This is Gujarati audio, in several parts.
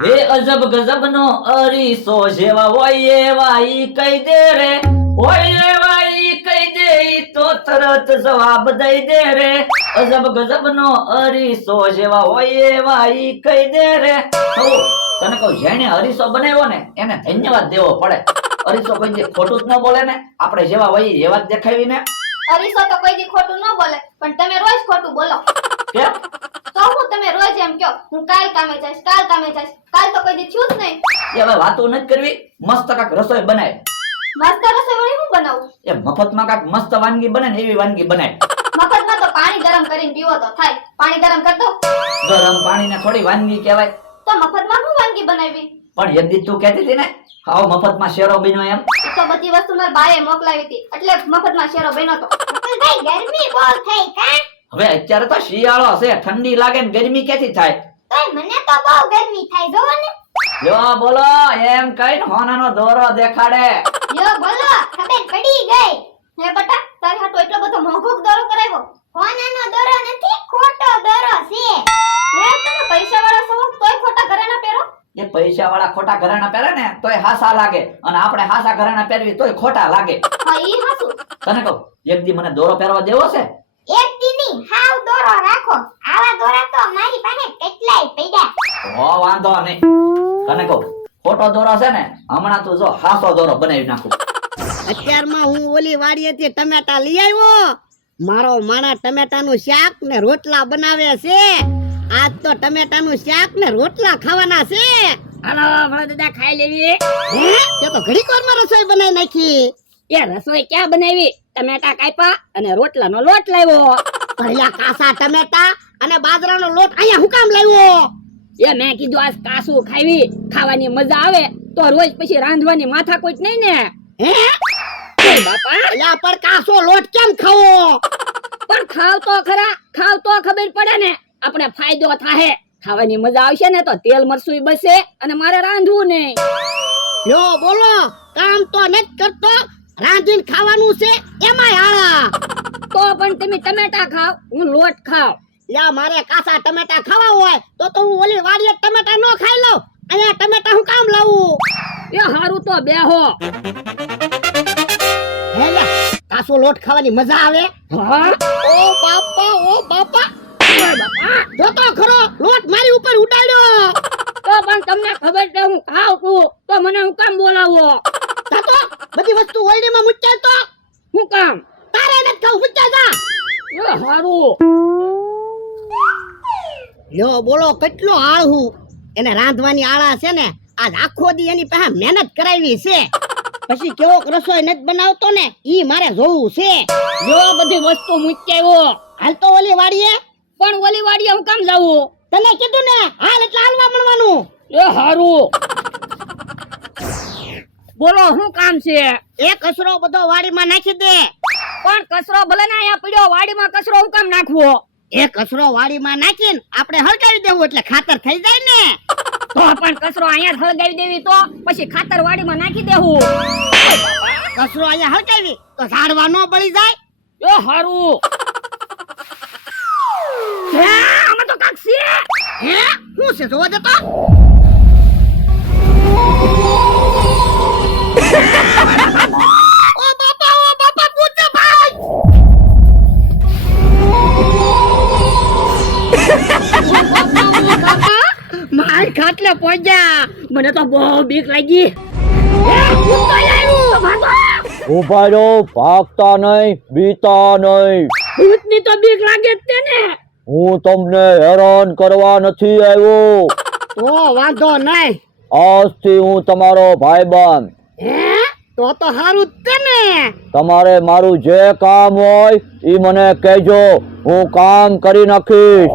એ અજબ ગજબ નો અરીસો જેવા હોય એવા ઈ કહી દે રે, હોય એવા ઈ કહી દે, ઈ તો તરત જવાબ દઈ દે રે. અજબ ગજબ નો અરીસો જેવા હોય એવા ઈ કહી દે રે. તો તને કહું, જેને અરીસો બનાવ્યો ને એને ધન્યવાદ દેવો પડે. અરીસો કોઈ દી ખોટું જ ન બોલે ને, આપણે જેવા હોય એવા જ દેખાવી ને. અરીસો તો કોઈ દી ખોટું ન બોલે, પણ તમે રોજ ખોટું બોલો. કેમ? તો હું તમે રોજ એમ કહો હું કાલ કામે જઈશ, કાલ કામે જઈશ. કાલ તો કોઈ દી થયું જ નહીં. એ હવે વાતો નથી કરવી, મસ્ત કાક રસોઈ બનાય. મસ્ત રસોઈ વળી હું બનાવું? એ મફતમાં કાક મસ્ત વાનગી બને ને એવી વાનગી બનાય. મફતમાં તો પાણી ગરમ કરીને પીવો તો થાય. પાણી ગરમ કરતો ગરમ પાણીને થોડી વાનગી કહેવાય. તો મફતમાં હું વાનગી બનાવી? પણ એક દી તું કહેતી હતી ને, ખાઓ મફતમાં શેરો બન્યો એમ. એ તો બધી વસ્તુ મારા બાએ મોકલાવી હતી, એટલે મફતમાં શેરો બન્યો તો. ભાઈ ગરમી બહુ થઈ કા? હવે અત્યારે તો શિયાળો છે, ઠંડી લાગે ને ગરમી ક્યાંથી થાય? મને તો બહુ ગરમી થાય જોવો ને. યો બોલો એમ કઈને હોનાનો દોરો દેખાડે. યો બોલો, ખબર પડી ગઈ. હે બટા, તારે હાટો એટલો બધો મોંઘો દોરો કરાવ્યો? હોનાનો દોરો નથી, ખોટો દોરો છે. હે તમે પૈસાવાળા છો તોય ખોટા ઘરેણા પહેરો? એ પૈસાવાળા ખોટા ઘરેણા પહેરે ને તોય હાસા લાગે, અને આપણે હાસા ઘરેણા પહેરવી તોય ખોટા લાગે. હા ઈ હાસુ. તને કહું, એક દી મને દોરો પહેરવા દેવો છે? એક દીની હાવ દોરો રાખો. આવા દોરા તો મારી પાસે કેટલાય પડ્યા. હો વાંધો નહીં. તને કહું, ખોટો દોરો છે ને, હમણાં તું જો હાસો દોરો બનાવી નાખું. અત્યારમાં હું ઓલી વાડીએથી ટમેટા લઈ આવ્યો. મારો માણા ટમેટાનું શાક ને રોટલા બનાવે છે. આજ તો ટમેટાનું શાક ને રોટલા ખાવાના છે. હાલો ભલા દાદા ખાઈ લેવી. હે તે તો ઘડીક વારમાં રસોઈ બનાવી નાખી. એ રસોઈ ક્યાં બનાવી? ટમેટા કાપ્યા અને રોટલાનો લોટ લાવ્યો. પહેલા કાસા ટમેટા અને બાજરાનો લોટ અહીંયા હું કામ લાવ્યો? એ મેં કીધું આજ કાસું ખાવી, ખાવાની મજા આવે તો રોજ પછી રાંધવાની માથાકૂટ નહીં ને. હે બાપા એલા પર કાસો લોટ કેમ ખાવો? પણ ખાવ તો ખરા, ખાવ તો ખબર પડે ને આપણે ફાયદો થાહે. ખાવાની મજા આવશે ને તો તેલ મરસું બસે અને મારે રાંધવું નહીં. યો બોલો, કામ તો નથી કરતો, રાંધીને ખાવાનું છે એમાંય આળા. તો પણ તમે ટમેટા ખાવ, હું લોટ ખાવ. યા મારે કાસા ટમેટા ખાવા હોય તો હું ઓલી વાડીએ ટમેટા નો ખાઈ લઉં. અહીંયા ટમેટા હું કામ લાવું? એ હારું તો બેહો. હે લે, કાસો લોટ ખાવાની મજા આવે. હા ઓ બાપા, ઓ બાપા, ઓય બાપા, જોતો ખરો લોટ મારી ઉપર ઉડાડ્યો. તો પણ તમને ખબર છે હું ખાવ છું તો મને હું કામ બોલાવો? તાતો બધી વસ્તુ ઓલડીમાં મૂક્યા તો હું કામ? તારે નથી ખાવું, મૂક્યા જા. એ હારું. લ્યો બોલો, કેટલો આળ હું એને રાંધવાની આળા છે ને. આજ આખો દી એની પાસે મહેનત કરાવી છે. પછી કેવો રસોઈ નથી બનાવતો ને ઈ મારે જોવું છે. જો બધી વસ્તુ મૂકી આવ્યો. હાલ તો ઓલી વાડીએ. પણ ઓલી વાડીએ હું કામ જાવું? તને કીધું ને હાલ એટલે હાલવા મળવાનું. એ હારું. બોલો શું કામ છે? એ કચરો બધો વાડીમાં નાખી દે. પણ કચરો ભલે ને અહીંયા પડ્યો, વાડીમાં કચરો હું કામ નાખવો? એ કચરો વાડીમાં નાખીને આપણે હળગાવી દેવું એટલે ખાતર થઈ જાય ને. તો પણ કચરો અહીંયા જ હળગાવી દેવી તો પછી ખાતર વાડીમાં નાખી દેવું. કચરો અહીંયા હળગાવી તો ઝાડવા નો બળી જાય. એ હારું. હે આમાં તો કાક છે. હે શું છે જોવા દેતો? ઓ બાપા પૂછે ભાઈ. માર ખાટલે પહોંચ્યા, મને તો બહુ બીક લાગી. એ કૂદતો આવ્યો, ભાગો. ઉભા રહો, ભાગતા નહીં, બીતા નહીં. ભૂતની તો બીક લાગે જ તે ને. હું તમને હેરાન કરવા નથી આવ્યો. તો વાંધો નહીં. આજથી હું તમારો ભાઈબંધ. હે તો હારું જ તે ને. તમારે મારું જે કામ હોય ઈ મને કહેજો, હું કામ કરી નાખીશ.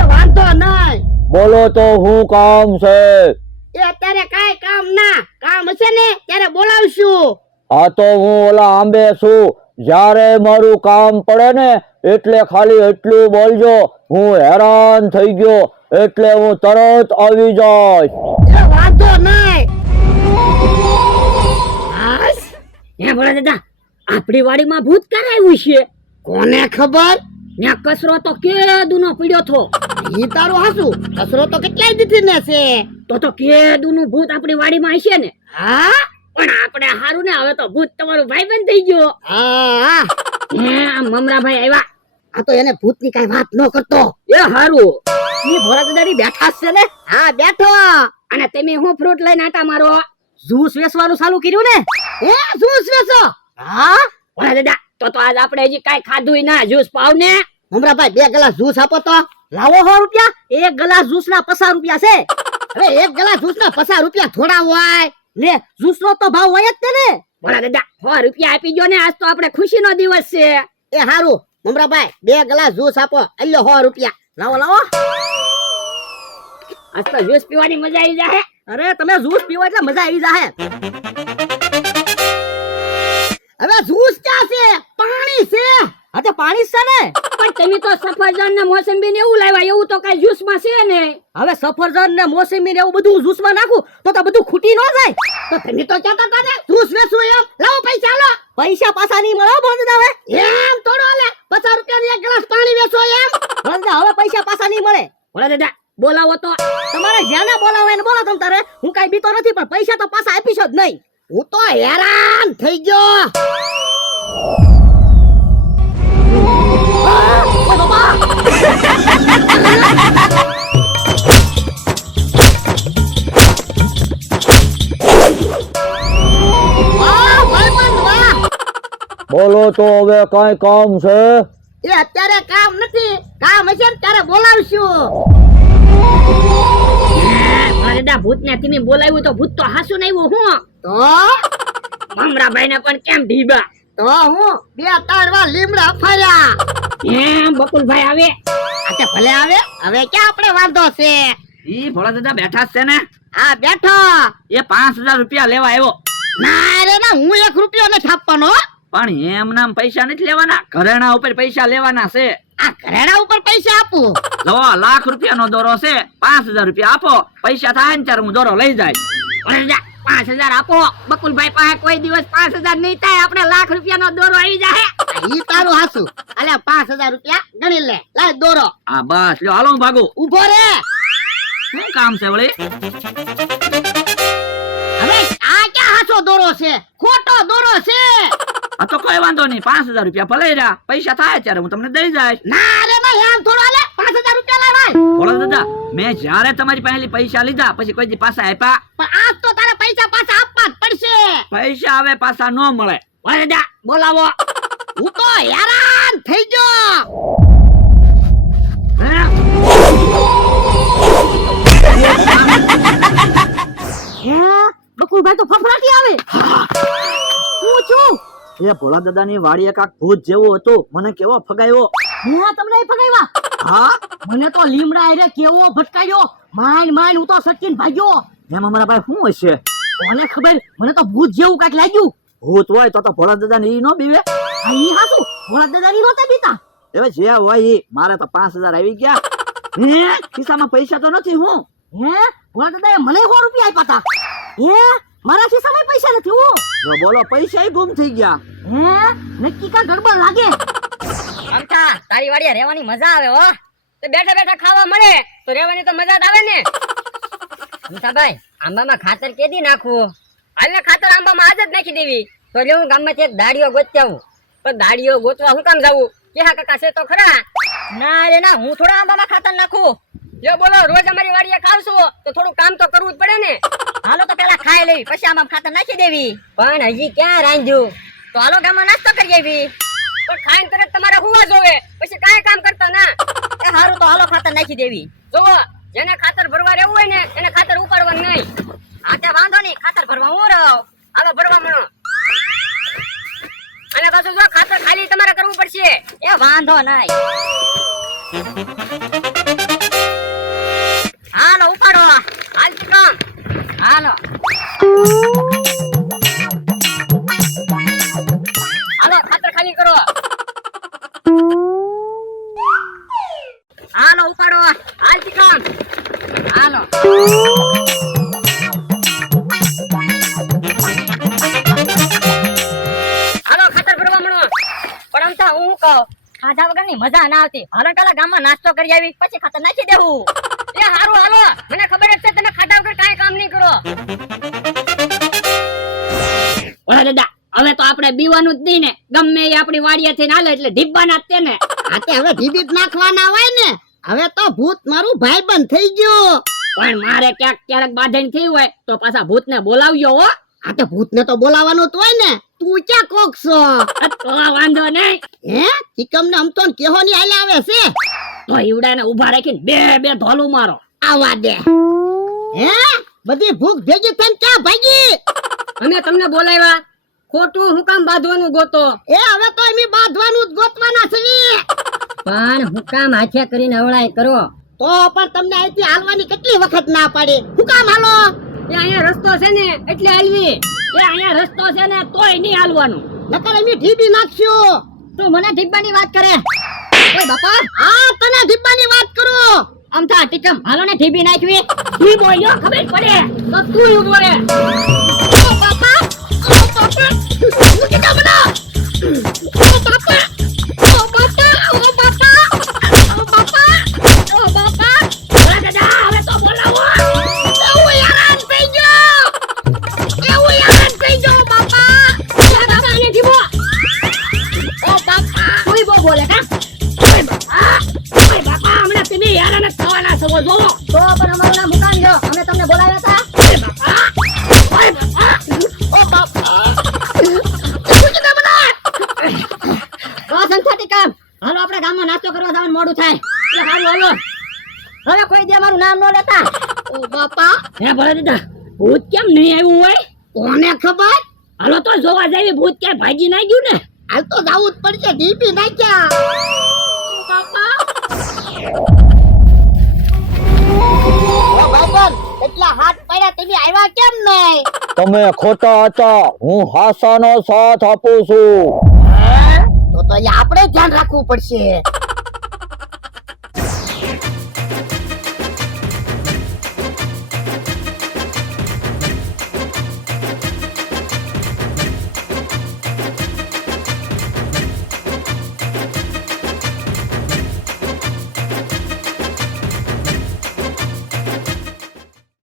એ વાંધો નહીં. બોલો તો શું કામ છે? એ અત્યારે કાઈ કામ ના, કામ હશે ને ત્યારે બોલાવશું. આ તો હું ઓલા આંબે છું, જ્યારે મારું કામ પડે ને એટલે ખાલી એટલું બોલજો, હું હેરાન થઈ ગયો એટલે હું તરત આવી જઈશ. એ વાંધો નહીં. હાસ હે ભોળા દાદા, આપણી વાડીમાં ભૂત કરાયું છે. કોને ખબર? ત્યાં કચરો તો કેદુનો પડ્યો થો. ઈ તારું હાસુ, કચરો તો કેટલાય દીધી ને છે. તો કેદુનું ભૂત આપણી વાડીમાં હશે ને? હા પણ આપણે હારું ને, હવે તો ભૂત તમારો ભાઈબંધ થઈ ગયો. હા હે આ મમરાભાઈ આવ્યા. આ તો એને ભૂતની કાઈ વાત ન કરતો. એ હારું. ઈ ભોળા દાદાની બેઠા જ છે ને. હા બેઠો. અને તમે હું ફ્રૂટ લઈને આટા મારો? જ્યુસ વેચવાનું ચાલુ કર્યું ને? હે જ્યુસ વેચો? હા ભોળા દાદા, તો આજ આપણે હજી કાઈ ખાધું ના, જ્યુસ પાવ ને. મમરાભાઈ 2 ગ્લાસ જ્યુસ આપો તો. લાવો 100 રૂપિયા. 1 ગ્લાસ જ્યુસ ના 50 રૂપિયા છે. હવે 1 ગ્લાસ જ્યુસ ના 50 રૂપિયા થોડા હોય. લે જ્યુસ નો તો ભાવ હોય જ ને. ભોળા દાદા 100 રૂપિયા આપી દો ને, આજ તો આપણે ખુશીનો દિવસ છે. એ હારું મમરાભાઈ 2 ગ્લાસ જ્યુસ આપો. અલ્યો 100 રૂપિયા. લાવો લાવો. આજ તો જ્યુસ પીવાની મજા આવી જાય. અરે તમે જ્યુસ પીવો એટલે મજા આવી જાહે. હવે જ્યુસ ક્યાં છે? પાણી છે. હા તો પાણી જ છે ને. પણ તમે તો સફરજન ને મોસંબી ને એવું લાવ્યા, એવું તો કઈ જ્યુસ માં છે ને. હવે સફરજન ને મોસંબી ને એવું બધું જ્યુસ માં નાખું તો બધું ખૂટી ન જાય. તો તમે તો કહેતા હતા ને જ્યુસ વેચું એમ. લાવો પૈસા લો. પૈસા પાછા નહીં મળે બંધ હવે. એમ થોડો લે 50 રૂપિયાની 1 ગ્લાસ પાણી વેચો એમ. બંધ હવે પૈસા પાછા નહીં મળે. ભોળા દાદા બોલાવો તો. તમારે જેને બોલાવો એને બોલો તમ તારે. હું કાઈ બીતો નથી, પણ પૈસા તો પાછા આપીશો જ નહીં. હું તો હેરાન થઈ ગયો. ઓય બાબા. વાહ ભાઈબંધ વાહ. બોલો તો હવે કઈ કામ છે? એ અત્યારે કામ નથી. કામ હશે ને ત્યારે બોલાવશું. ભોળા દાદા ભૂત ને તમે બોલાવ્યું તો ભૂત તો હાસુ નહીં આવ્યું. તો મમરાભાઈ ને પણ કેમ ઢીબા? હું 2-3 વાર લીમડા ફર્યા. બકુલભાઈ આવે. આ તે ભલે આવે. હવે ક્યાં આપણે વાંધો છે? ઈ ભોળા દાદા બેઠા જ છે ને. આ બેઠો. એ 5000 રૂપિયા લેવા આવ્યો. ના રે ના, હું 1 રૂપિયો નથી આપવાનો. પણ એમ નામ પૈસા નથી લેવાના, ઘરેણા ઉપર પૈસા લેવાના છે. આ ઘરેણા ઉપર પૈસા આપું? જો લાખ રૂપિયાનો દોરો છે, 5000 રૂપિયા આપો, પૈસા થાય ને ત્યારે હું દોરો લઈ જાય. ભોળા દાદા 5000 આપો. બકુલભાઈ પાસે કોઈ દિવસ 5000 નહીં થાય, આપણે લાખ રૂપિયાનો દોરો આવી જાય. ઈ તારું હાસુ. અલે 5000 રૂપિયા ગણી લે. લાય દોરો. હા બસ લ્યો, હાલો હું ભાગું. ઉભો રે. શું કામ છે વળી? હવે આ ક્યાં હાચો દોરો છે? ખોટો દોરો છે. આ તો કોઈ વાંધો નહીં, 5000 રૂપિયા ભલે રહ્યા, પૈસા થાય ત્યારે હું તમને દઈ જાય. ના રે ના, આમ થોડો લે. 5000 રૂપિયા લાવાય. ભોળા દાદા મેં જ્યારે તમારી પાસેથી પૈસા લીધા પછી કોઈ દી પાછા આપ્યા? પણ આજ તો તારે પૈસા પાછા આપવા જ પડશે. પૈસા હવે પાછા ન મળે. ભોળા દાદા બોલાવો. હું તો હેરાન થઈ ગયો. હે બકુલભાઈ તો ફફડાટી આવે. હું છું. એ ભોળા દાદાની વાડીએ કાક ભૂત જેવું હતું, મને કેવો ફગાયો. હું તમને ફગાવ્યા? હા મને તો લીમડા આરે કેવો ભટકાયો. માન હું તો સચિન ભાગ્યો. એમ અમારા ભાઈ શું હશે? કોને ખબર, મને તો ભૂત જેવું કાંઈક લાગ્યું. ભૂત હોય તો ભોળા દાદા ને ઈ નો બીવે. આ ઈ હાસુ ભોળા દાદાની નહોતા બીતા. હવે જે હોય ઈ, મારે તો 5000 આવી ગયા. હે ખિસ્સામાં પૈસા તો નથી. હું હે ભોળા દાદાએ મને 100 રૂપિયા આપ્યા હતા. હે મારા ખિસ્સામાં પૈસા નથી. હું જો બોલો પૈસા ગુમ થઈ ગયા. હે નક્કી કા ગડબડ લાગે. અમથા તારી વાડીએ રહેવાની મજા આવે હો. તો બેઠા બેઠા ખાવા મળે તો રહેવાની તો મજા જ આવે ને. અમથાભાઈ આંબામાં ખાતર કેદી નાખવું? હાલને ખાતર આંબામાં આજ જ નાખી દેવી. તો લે હું ગામમાંથી એક દાડીઓ ગોતતી આવું. પણ દાડીઓ ગોતવા હું કામ જાવું? કેહા કાકા છે તો ખરા. ના રે ના, હું થોડા આંબામાં ખાતર નાખું. જો બોલો રોજ અમારી વાડીએ ખાવશો તો થોડું કામ તો કરવું જ પડે ને. હાલો તો પેલા ખાઈ લેવી, પછી આમાં ખાતર નાખી દેવી. પણ હજી ક્યાં રાંધ્યું? તો હાલો ગામમાં નાસ્તો કરી આવી. પણ ખાઈને તરત તમારે હુવા જોવે, પછી કાંઈ કામ કરતા ના. એ હારું તો હાલો ખાતર નાખી દેવી. જુઓ જેને ખાતર ભરવા રહેવું હોય ને એને ખાતર ઉપાડવાનું નહીં. હા તે વાંધો નહીં, ખાતર ભરવા હું રહું. હાલો ભરવા મળો. અને પાછું જો ખાતર ખાલી તમારે કરવું પડશે. એ વાંધો નહીં. હાલો ઉપાડો. હાલથી કામ. હાલો હાલો ખાતર ખાલી કરો. હાલો ઉપાડો. હાલથી કામ. હાલો હાલો ખાતર ભરવા મળો. પણ આમ તો હું કહું, ખાધા વગરની મજા ના આવતી. હાલો પેલા ગામમાં નાસ્તો કરી આવી, પછી ખાતર નાખી દેવું. એ હારું હાલો, મને ખબર જ છે તમે ખાધા વગર કાંઈ કામ નહીં કરો. ઓલા દાદા, હવે તો આપણે બીવાનું જ નહીં ને, ગમે એ આપણી વાડીએથી હાલે એટલે ઢીબવાના જ તે ને. આ તે હવે ઢીબી જ નાખવાના હોય ને. હવે તો ભૂત મારું ભાઈબંધ થઈ ગયું. પણ મારે ક્યારેક બાંધણ થઈ હોય તો પાછા ભૂતને બોલાવ્યો હો. આ તે ભૂતને તો બોલાવવાનું જ હોય ને. તું ક્યાં કોક છો? તો વાંધો નહીં. હે ચિકમને આમ તો કેહો ની હાલે આવે છે. તો ઈવડાને ઊભા રાખીને બે ધોલું મારો. આવા દે. હે બધી ભૂખ ભેગી થઈને ક્યાં ભાગી? અમે તમને બોલાવ્યા, ખોટું હું કામ બાંધવાનું ગોતો? એ હવે તો એમી બાંધવાનું જ ગોતવાના છે. પણ હું કામ હાથે કરીને અવળાય કરો? તો પણ તમને અહીંથી હાલવાની કેટલી વખત ના પાડી. હું કામ હાલો? એ અહીંયા રસ્તો છે ને એટલે હાલવી. એ અહીંયા રસ્તો છે ને તોય નહીં હાલવાનું. નકર એમી ઢીબી નાખશું. તું મને ઢીબ્બાની વાત કરે? ઓય બાપા, હા તને ઢીબાની વાત કરું. આમ થા ટીકમ હાલો ને ઢીબી નાખવી. ઈ બોલ્યો ખબર પડે તો તું ઉભો રે. ઓ બાપા, ઓ બાપા, મૂકી દો મને. ઓ બાપા, ઓ બાપા, ઓ બાપા, ઓ બાપા, ઓ બાપા. ઓલા દાદા, હવે તો બોલાવો. એવું હેરાન થઈ ગયો. એવું હેરાન થઈ ગયો બાપા. ઓલા દાદા અહીંયા ઢીબો. ઓ બાપા. તું બહુ બોલે કા? ઓય બાપા, ઓય બાપા, હમણાં તમે યાર ને થવાના છો જોવો. તો પણ અમારું નામ મુકામ જો, અમે તમને બોલાવ્યા હતા. ઓય બાપા, ઓય બાપા, ઓ બાપા. મૂકી દો મને. તો સંસાટી કામ હાલો, આપણે ગામમાં નાસ્તો કરવા જવાનું મોડું થાય એટલે હાલો હાલો. હવે કોઈ દે મારું નામ ન લેતા. ઓ બાપા. હે ભલે દાદા, ભૂત કેમ નહીં આવ્યું હોય? કોને ખબર? હાલો તો જોવા જાય, ભૂત ક્યાંય ભાગી ના ગયું ને? હાલ તો જાવું જ પડશે. ઢીબી નાખ્યા. ઓ બાપા. ઓ ભાઈબંધ, એટલા હાથ પડ્યા તમે આવ્યા કેમ નહીં? તમે ખોટા હતા, હું હાસાનો સાથ આપું છું. તો અહીંયા આપણે ધ્યાન રાખવું પડશે.